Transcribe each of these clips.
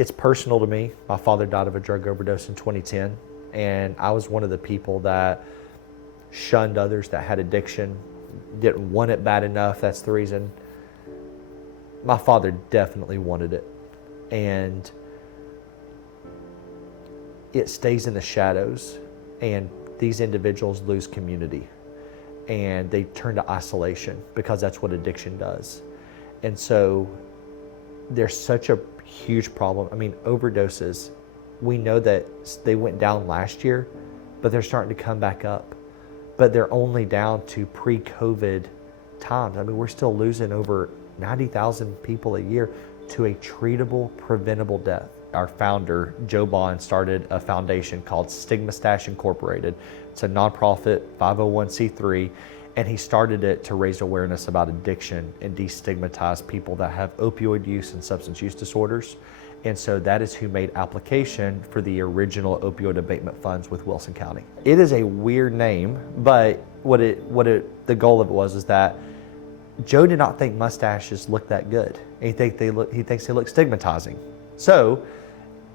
It's personal to me. My father died of a drug overdose in 2010, and I was one of the people that shunned others that had addiction, didn't want it bad enough. That's the reason. My father definitely wanted it, and it stays in the shadows, and these individuals lose community, and they turn to isolation because that's what addiction does. And so there's such a huge problem. I mean, overdoses, we know that they went down last year, but they're starting to come back up. But they're only down to pre-COVID times. I mean, we're still losing over 90,000 people a year to a treatable, preventable death. Our founder, Joe Bond, started a foundation called StigmaStache Incorporated. It's a nonprofit 501c3, and he started it to raise awareness about addiction and destigmatize people that have opioid use and substance use disorders. And so that is who made application for the original opioid abatement funds with Wilson County. It is a weird name, but the goal of it was is that Joe did not think mustaches looked that good. He thinks they look stigmatizing. So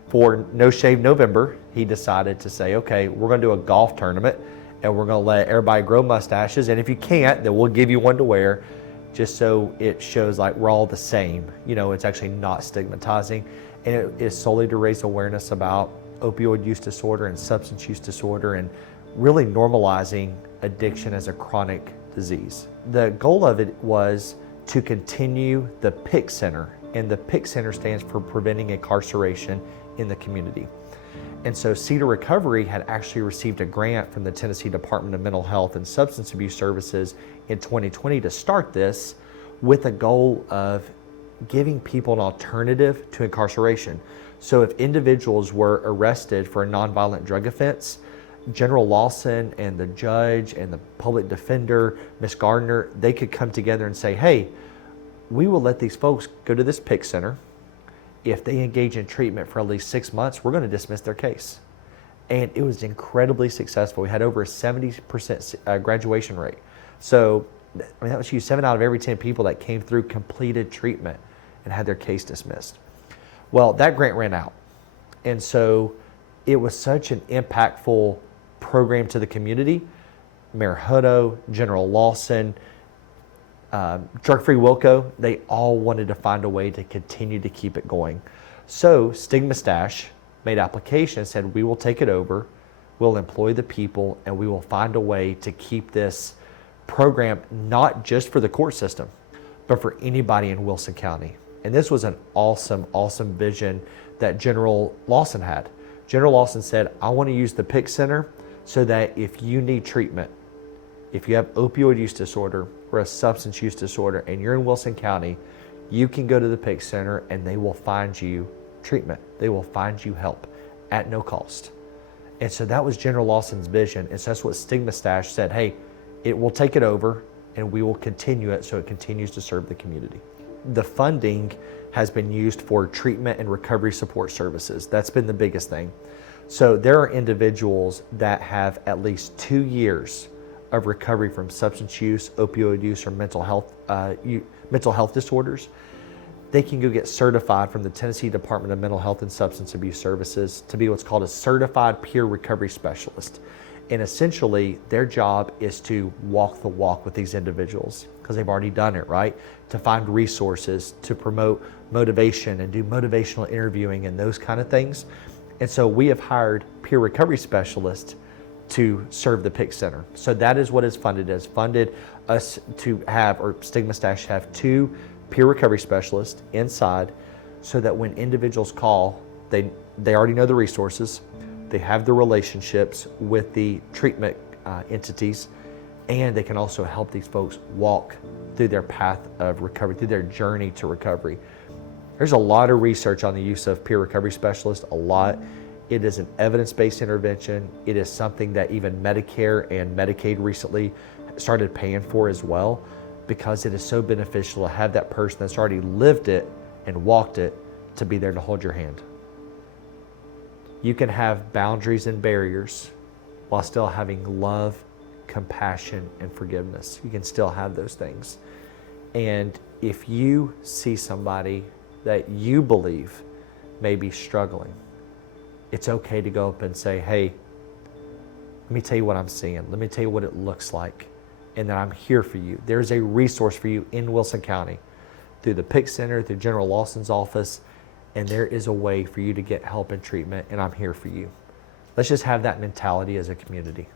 for No Shave November, he decided to say, okay, we're going to do a golf tournament and we're going to let everybody grow mustaches. And if you can't, then we'll give you one to wear, just so it shows like we're all the same. You know, it's actually not stigmatizing. And it is solely to raise awareness about opioid use disorder and substance use disorder, and really normalizing addiction as a chronic disease. The goal of it was to continue the PIC Center, and the PIC Center stands for Preventing Incarceration in the Community. And so Cedar Recovery had actually received a grant from the Tennessee Department of Mental Health and Substance Abuse Services in 2020 to start this, with a goal of giving people an alternative to incarceration. So if individuals were arrested for a nonviolent drug offense, General Lawson and the judge and the public defender, Ms. Gardner, they could come together and say, hey, we will let these folks go to this PIC Center. If they engage in treatment for at least 6 months, we're going to dismiss their case. And it was incredibly successful. We had over a 70% graduation rate. So, I mean, that was huge. 7 out of every 10 people that came through completed treatment and had their case dismissed. Well, that grant ran out. And so it was such an impactful program to the community. Mayor Hutto, General Lawson, Drug Free Wilco, they all wanted to find a way to continue to keep it going. So StigmaStache made application and said, we will take it over, we'll employ the people, and we will find a way to keep this program not just for the court system, but for anybody in Wilson County. And this was an awesome, awesome vision that General Lawson had. General Lawson said, I want to use the PIC Center so that if you need treatment, if you have opioid use disorder or a substance use disorder and you're in Wilson County, you can go to the PIC Center and they will find you treatment. They will find you help at no cost. And so that was General Lawson's vision. And so that's what StigmaStache said, hey, it will take it over and we will continue it so it continues to serve the community. The funding has been used for treatment and recovery support services. That's been the biggest thing. So there are individuals that have at least 2 years of recovery from substance use, opioid use, or mental health disorders. They can go get certified from the Tennessee Department of Mental Health and Substance Abuse Services to be what's called a certified peer recovery specialist. And essentially, their job is to walk the walk with these individuals because they've already done it, right? To find resources, to promote motivation and do motivational interviewing and those kind of things. And so we have hired peer recovery specialists to serve the PIC Center. So that is what is funded. It has funded us to have, or StigmaStache have, 2 peer recovery specialists inside so that when individuals call, they already know the resources, they have the relationships with the treatment entities, and they can also help these folks walk through their path of recovery, through their journey to recovery. There's a lot of research on the use of peer recovery specialists, a lot. It is an evidence-based intervention. It is something that even Medicare and Medicaid recently started paying for as well, because it is so beneficial to have that person that's already lived it and walked it to be there to hold your hand. You can have boundaries and barriers while still having love, compassion, and forgiveness. You can still have those things. And if you see somebody that you believe may be struggling, it's okay to go up and say, hey, let me tell you what I'm seeing. Let me tell you what it looks like. And that I'm here for you. There's a resource for you in Wilson County through the PIC Center, through General Lawson's office, and there is a way for you to get help and treatment, and I'm here for you. Let's just have that mentality as a community.